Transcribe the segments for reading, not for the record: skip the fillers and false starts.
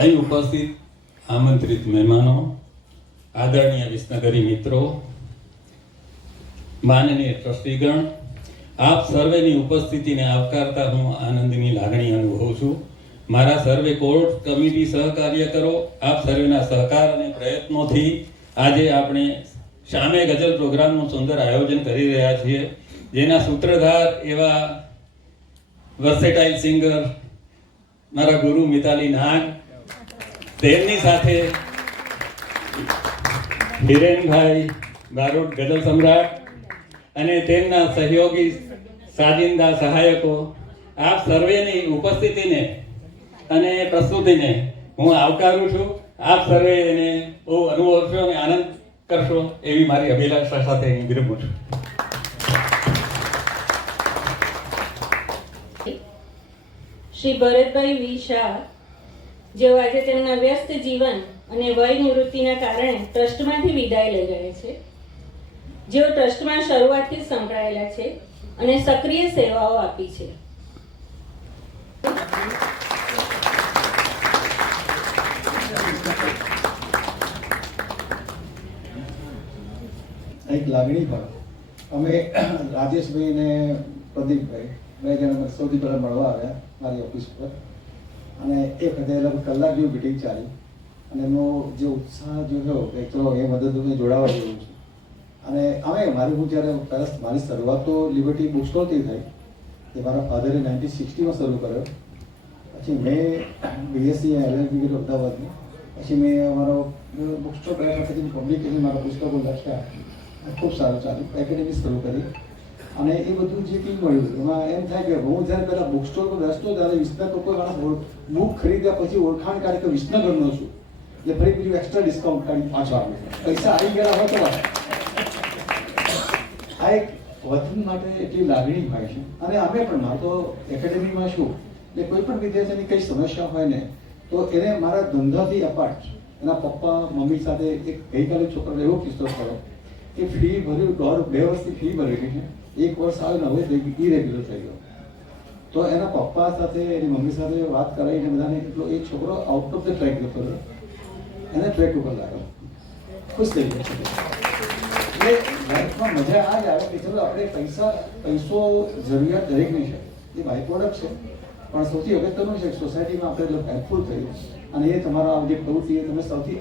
અહીં ઉપસ્થિત આમંત્રિત મહેમાનો, આદરણીય વિસનગરી મિત્રો, માનનીય ટ્રસ્ટીગણ, આપ સર્વેની ઉપસ્થિતિને આવકારતા હું આનંદની લાગણી અનુભવું છું. મારા સર્વે કોર્ટ કમિટી સહકાર્યકરો, આપ સર્વેના સહકાર અને પ્રયત્નોથી આજે આપણે શામે ગઝલ પ્રોગ્રામનું સુંદર આયોજન કરી રહ્યા છીએ, જેના સૂત્રધાર એવા વર્સેટાઇલ સિંગર મારા ગુરુ મિતાલી નાગ, તેમની સાથે હિરેનભાઈ બારોટ ગઝલ સમ્રાટ અને તેમના સહયોગી સાજિંદા સહાયકો, આપ સર્વેની ઉપસ્થિતિને અને પ્રસ્તુતિને હું આવકારું છું. આપ સર્વે એને બહુ અનુભવશો અને આનંદ કરશો એવી મારી અભિલાષા સાથે હું વિરમું છું. શ્રી ભરતભાઈ વી શાહ, જેઓ આજે તેમના વ્યસ્ત જીવન અને વય નિવૃત્તિના કારણે ટ્રસ્ટમાંથી વિદાય લઈ રહ્યા છે, જેઓ ટ્રસ્ટમાં શરૂઆતથી સંકળાયેલા છે અને સક્રિય સેવાઓ આપી છે. એક લાગણી પણ અમે રાજેશભાઈ ને પ્રદીપભાઈ બે જણા સૌથી પહેલા મળવા આવ્યા મારી ઓફિસ પર, અને એ વખતે લગભગ કલાક જેવું મિટિંગ ચાલી, અને એમનો જે ઉત્સાહ જોયો કે ચલો એ મદદને જોડાવા જેવું છે. અને અમે હું જ્યારે પહેલાં મારી શરૂઆત તો લિબર્ટી બુક સ્ટોલથી થઈ, એ મારા ફાધરે 1960માં શરૂ કર્યો. પછી મેં બીએસસી LLB કર્યું અમદાવાદમાં. પછી મેં અમારો બુક સ્ટોલ કર્યા પછી પબ્લિકેશન મારા પુસ્તકો લખ્યા, ખૂબ સારું ચાલ્યું. એકેડેમી શરૂ કરી, અને એ બધું જે કંઈ મળ્યું એમાં એમ થાય કે હું જ્યારે પહેલાં બુક સ્ટોર પર બેસતો ત્યારે વિસનગર કોઈ માણસ બુક ખરીદ્યા પછી ઓળખાણ કાઢી કે વિસનગરનો છું, એટલે ફરી બીજું એક્સ્ટ્રા ડિસ્કાઉન્ટ કાઢી પાછો આપે. પૈસા આવી ગયા હોય તો આ એક વતન માટે એટલી લાગણી હોય છે. અને અમે પણ મારે તો એકેડેમીમાં છું, એટલે કોઈ પણ વિદ્યાર્થીની કંઈ સમસ્યા હોય ને તો એને મારા ધંધાથી અપાર્ટ એના પપ્પા મમ્મી સાથે એક ગઈકાલે છોકરાનો એવો કિસ્સો થયો કે ફી ભર્યું, 2 વર્ષથી ફી ભરેલી છે, 1 વર્ષ આવે ને હવે ઇરેગ્યુલર થઈ ગયો. તો એના પપ્પા સાથે એની મમ્મી સાથે વાત કરાવીને બધાને એટલો એ છોકરો આઉટ ઓફ ધ ટ્રેક જતો રહ્યો, એને ટ્રેક ઉપર લાગ્યો, ખુશ થઈ ગયો. એટલે લાઈફમાં મજા આ જ આવે કે ચલો આપણે પૈસો જરૂરિયાત દરેકની છે, એ બાય પ્રોડક્ટ છે, પણ સૌથી અગત્યનું છે સોસાયટીમાં આપણે હેલ્પફુલ થઈએ. અને એ તમારા જે પ્રવૃત્તિ એ તમે સૌથી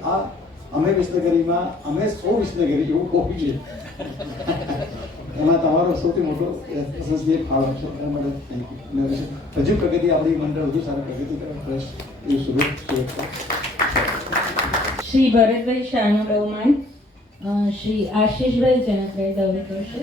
અમે વિસનગરીમાં અમે સૌ વિસનગરી એવું કહું છે એમાં તમારો સૌથી મોટો પ્રશંસનીય ફાળો છે. એના માટે થેન્ક યુ. હજુ પ્રગતિ આપણી મંડળ વધુ સારી પ્રગતિ કરે ટ્રસ્ટ એવું શુભેચ્છા. શ્રી ભરતભાઈ શાહનું બહુમાન શ્રી આશીષભાઈ જનકભાઈ દવે કરશે.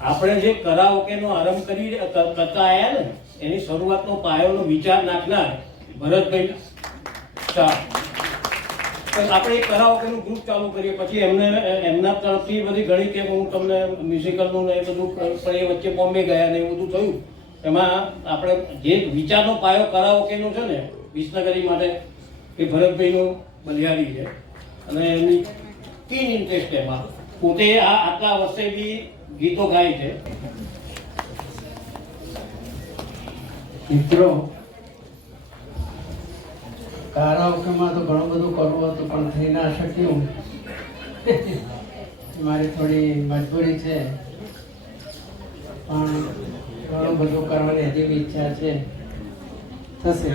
આપણે જે કરાઓકેનો આરંભ કરતા આવ્યા ને એની શરૂઆતનો પાયોનો વિચાર નાખનાર ભરતભાઈ શાહ. આપણે એક કરાઓકેનું ગ્રુપ ચાલુ કરીએ, પછી એમના તરફથી બધી ઘણી કે હું તમને મ્યુઝિકલનું ને એ બધું, પણ એ વચ્ચે બોમ્બે ગયા ને એવું બધું થયું. એમાં આપણે જે વિચારનો પાયો કરાઓકેનો છે ને વિસનગરી માટે એ ભરતભાઈનું બલિહારી છે, અને એમની ટીન ઇન્ટરેસ્ટ એમાં. પોતે આટલા વર્ષે બી ગીતો ગાય છે. મિત્રો, કારાઓકેમાં તો ઘણું બધું કરવું હતું પણ થઈ ના શક્યું. મારી થોડી મજબૂરી છે, પણ ઘણું બધું કરવાની હજી બી ઈચ્છા છે, થશે.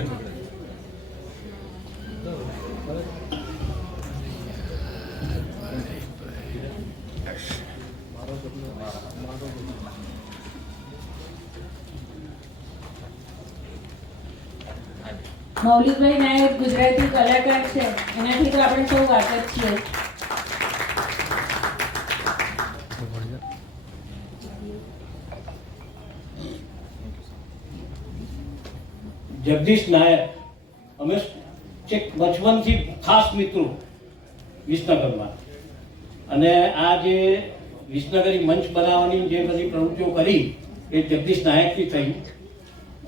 મૌલિકભાઈ નાયક ગુજરાતી કલાકાર છે, એનાથી તો આપણે સૌ વાકેફ છીએ. જગદીશ નાયક, અમે બચપનથી ખાસ મિત્રો વિસનગરમાં, અને આ જે વિસનગરી મંચ બનાવવાની જે બધી પ્રવૃત્તિઓ કરી એ જગદીશ નાયકથી થઈ.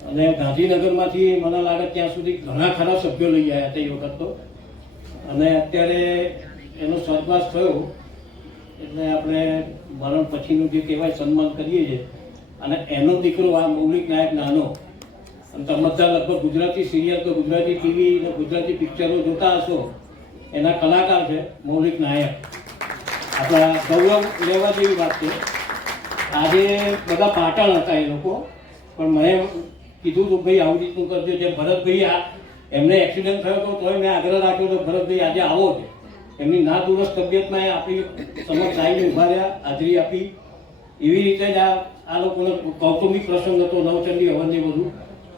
અને ગાંધીનગરમાંથી મને લાગે ત્યાં સુધી ઘણા ખરા સભ્યો લઈ આવ્યા હતા એ વખત તો. અને અત્યારે એનો સદવાસ થયો એટલે આપણે મરણ પછીનું જે કહેવાય સન્માન કરીએ છીએ. અને એનો દીકરો આ મૌલિક નાયક નાનો, અને તમે બધા લગભગ ગુજરાતી સિરિયલ કે ગુજરાતી ટીવી અને ગુજરાતી પિક્ચરો જોતા હશો, એના કલાકાર છે મૌલિક નાયક. આપણા ગૌરવ લેવા જેવી વાત છે. આજે બધા પાટણ હતા એ લોકો, પણ મેં કીધું હતું ભાઈ આવું રીતનું કરજો. જે ભરતભાઈ એમને એક્સિડન્ટ થયો હતો તોય મેં આગ્રહ રાખ્યો હતો ભરતભાઈ આજે આવો છે. એમની ના દુરસ્ત તબિયતમાં એ આપણી સમક્ષ આવીને ઉભા રહ્યા, હાજરી આપી. એવી રીતે જ આ લોકોનો કૌટુંબિક પ્રસંગ હતો, નવચંડી હવન ને બધું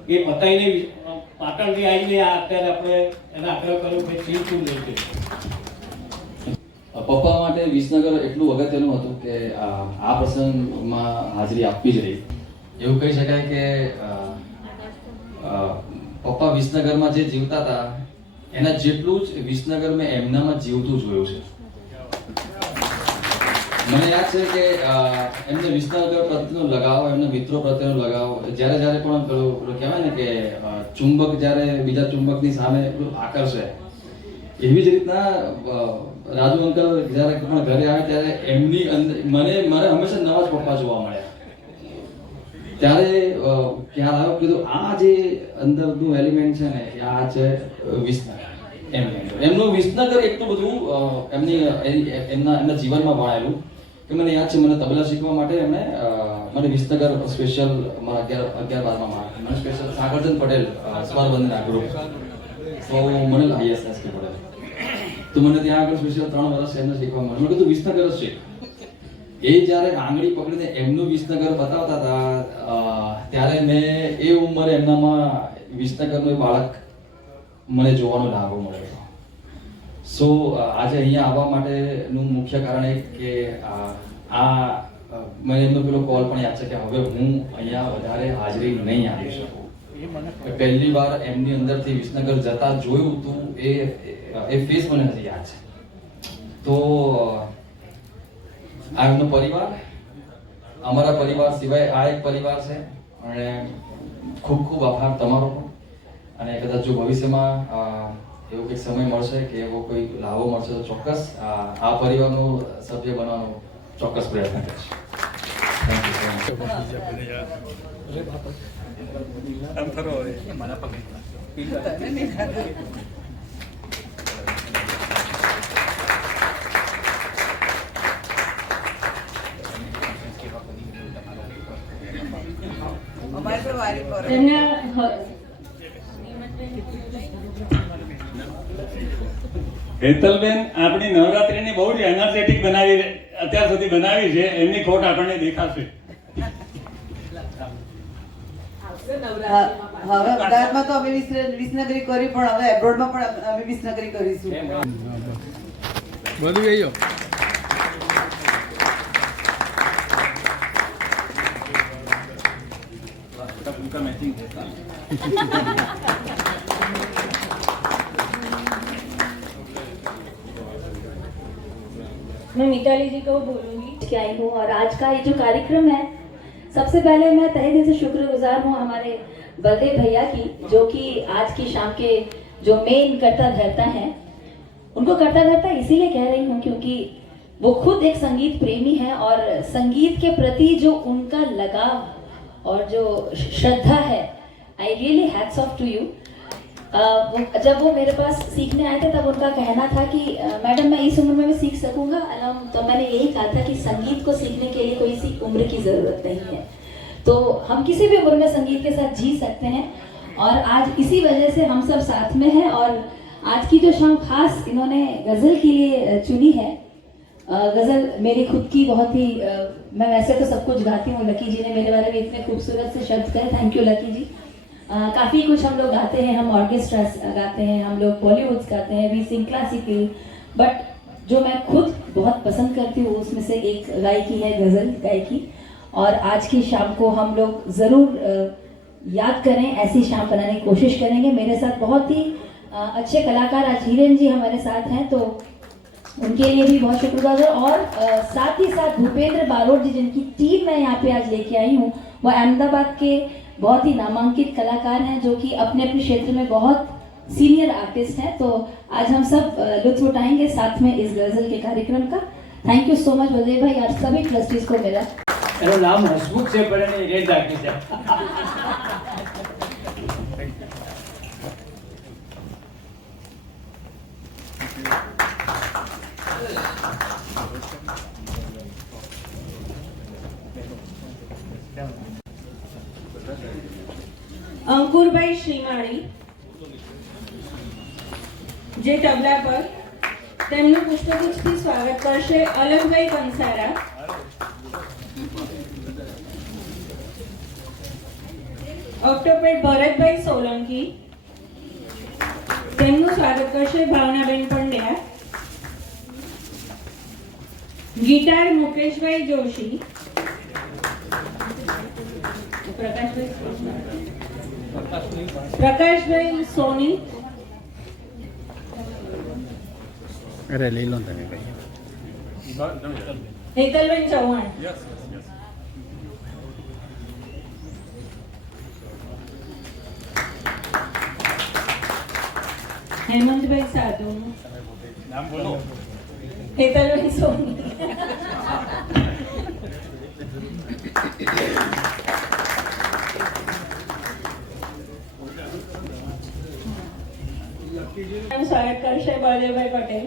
એ પતાવીને પાટણથી આવીને અત્યારે આપણે એના આગ્રહ કર્યો કે સીલ શું લે છે. પપ્પા માટે વિસનગર એટલું અગત્યનું હતું કે આ પ્રસંગમાં હાજરી આપવી જ રહી. એવું કહી શકાય કે પપ્પા વિસનગરમાં જે જીવતા હતા એના જેટલું જ વિસનગર મેં એમનામાં જીવતું જોયું છે. મને યાદ છે કે એમને વિસનગર પ્રત્યેનો લગાવ, એમના મિત્રો પ્રત્યેનો લગાવ, જ્યારે પણ પેલું કહેવાય ને કે ચુંબક જ્યારે બીજા ચુંબકની સામે આકર્ષે, એવી જ રીતના રાજુ અંકલ જ્યારે પણ ઘરે આવે ત્યારે એમની અંદર મને હંમેશા નવા જ પપ્પા જોવા મળ્યા. ત્યારે ખ્યાલ આવ્યો, કીધું આ જે અંદરનું એલિમેન્ટ છે ને આ છે વિસનગર. એમનું વિસનગર એટલું બધું એમના જીવનમાં ભણાયેલું કે મને યાદ છે, મને તબલા શીખવા માટે એમને મને વિસનગર સ્પેશિયલ મારા 11-12માં મને સ્પેશિયલ સાગરચંદ પટેલ સ્વરવંદના ગ્રુપ, તો મને ISS કે પટેલ, તો મને ત્યાં આગળ સ્પેશિયલ 3 વર્ષ એમને શીખવા મળ્યું. મેં કીધું વિસનગર જ છે. એ જ્યારે આંગળી પકડીને એમનું વિસનગર બતાવતા હતા ત્યારે મેં એ ઉંમરે એમનામાં વિસનગરનું બાળક મને જોવાનો લાભો મળ્યો. સો આજે અહીંયા આવવા માટેનું મુખ્ય કારણ એ કે મને એમનો પેલો કોલ પણ યાદ છે કે હવે હું અહીંયા વધારે હાજરી નહીં આપી શકું. પહેલી વાર એમની અંદરથી વિસનગર જતા જોયું હતું એ ફેસ મને હજી યાદ છે. તો આ એમનો પરિવાર, અમારા પરિવાર સિવાય આ એક પરિવાર છે. અને ખૂબ ખૂબ આભાર તમારો પણ. અને કદાચ જો ભવિષ્યમાં એવો કંઈક સમય મળશે કે એવો કોઈ લાભો મળશે તો ચોક્કસ આ પરિવારનો સભ્ય બનવાનો ચોક્કસ પ્રયત્ન કરીશ. Thank you. હેતલબેન આપણી નવરાત્રીની બહુ જ એનર્જેટિક બનાવી અત્યાર સુધી બનાવી છે, એમની ખોટ આપણને દેખાશે. હવે અમદાવાદમાં તો અમે વિસનગરી કરી, પણ હવે એબ્રોડમાં પણ અમે વિસનગરી કરીશું. બધું ગયો. मैं मिताली जी को बोलूंगी कि आई हूँ और आज का ये जो कार्यक्रम है, सबसे पहले मैं तहे दिल से शुक्रगुजार हूँ हमारे बलदेव भैया की, जो कि आज की शाम के जो मेन करता धरता है. उनको करता धरता इसीलिए कह रही हूँ क्योंकि वो खुद एक संगीत प्रेमी है और संगीत के प्रति जो उनका लगाव और जो श्रद्धा है, I really hats off to you. जब वो मेरे पास सीखने आए थे तब उनका कहना था कि मैडम मैं इस उम्र में भी सीख सकूंगा. तो मैंने यही कहा था कि संगीत को सीखने के लिए कोई सी उम्र की ज़रूरत नहीं है, तो हम किसी भी उम्र में संगीत के साथ जी सकते हैं. और आज इसी वजह से हम सब साथ में हैं. और आज की जो शाम खास इन्होंने गज़ल के लिए चुनी है. गज़ल मेरी खुद की बहुत ही मैं वैसे तो सब कुछ गाती हूँ, लकी जी ने मेरे बारे में इतने खूबसूरत से शब्द कहे, थैंक यू लकी जी. काफ़ी कुछ हम लोग गाते हैं, हम ऑर्केस्ट्रास गाते हैं, हम लोग बॉलीवुड्स गाते हैं, वी सिंग क्लासिकल, बट जो मैं खुद बहुत पसंद करती हूँ उसमें से एक गायकी है गज़ल गायकी. और आज की शाम को हम लोग ज़रूर याद करें, ऐसी शाम बनाने की कोशिश करेंगे. मेरे साथ बहुत ही अच्छे कलाकार आज हीरेन जी हमारे साथ हैं, तो उनके लिए भी बहुत शुक्रगुजार. और साथ ही साथ भूपेंद्र बारोट जी जिनकी टीम मैं यहाँ पे आज लेके आई हूँ, वो अहमदाबाद के बहुत ही नामांकित कलाकार हैं जो कि अपने अपने क्षेत्र में बहुत सीनियर आर्टिस्ट हैं। तो आज हम सब लुत्फ उठाएंगे साथ में इस गजल के कार्यक्रम का। Thank you so much Baldev भाई, आज सभी ट्रस्टीज को मिला। એનું નામ હસમુખ છે પણ એને રેડ રાખી છે. અંકુરભાઈ શ્રીમાળી જે તબલા પર, તેમનું પુષ્પગુચ્છથી સ્વાગત કરશે અલગભાઈ કંસારા. ઓક્ટોપેડ ભરતભાઈ સોલંકી, તેમનું સ્વાગત કરશે ભાવનાબેન પંડ્યા. ગિટાર મુકેશભાઈ જોશી, પ્રકાશભાઈ સોની, હેતલબેન ચૌહાણ, હેમંતભાઈ સાધુ, હેતલબેન સોની, સ્વાગત કરશે બળદેવભાઈ પટેલ.